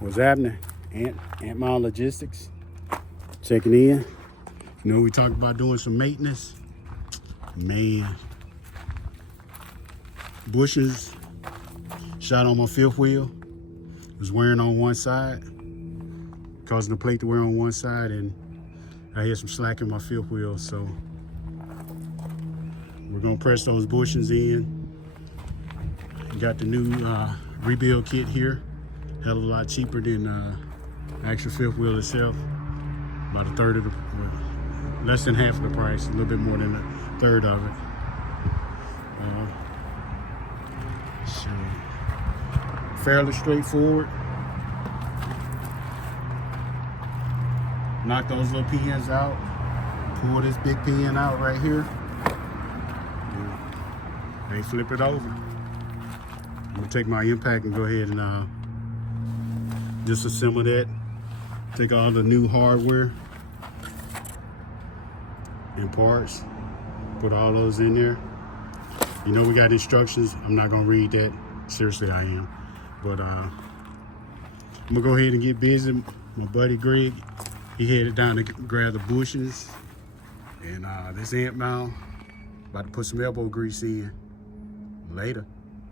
What's happening? Ant Mile Logistics. Checking in. You know, we talked about doing some maintenance. Man. Bushes shot on my fifth wheel. Was wearing on one side. Causing the plate to wear on one side, and I had some slack in my fifth wheel, so we're gonna press those bushings in. Got the new rebuild kit here. Hell of a lot cheaper than actual fifth wheel itself. About a third of the, less than half of the price, a little bit more than a third of it. So fairly straightforward. Knock those little pins out. Pull this big pin out right here. Then flip it over. I'm gonna take my impact and go ahead and disassemble that. Take all the new hardware and parts. Put all those in there. You know we got instructions. I'm not gonna read that. Seriously, I am. But I'm gonna go ahead and get busy. My buddy Greg, he headed down to grab the bushings. And this Ant Mile, about to put some elbow grease in. Later.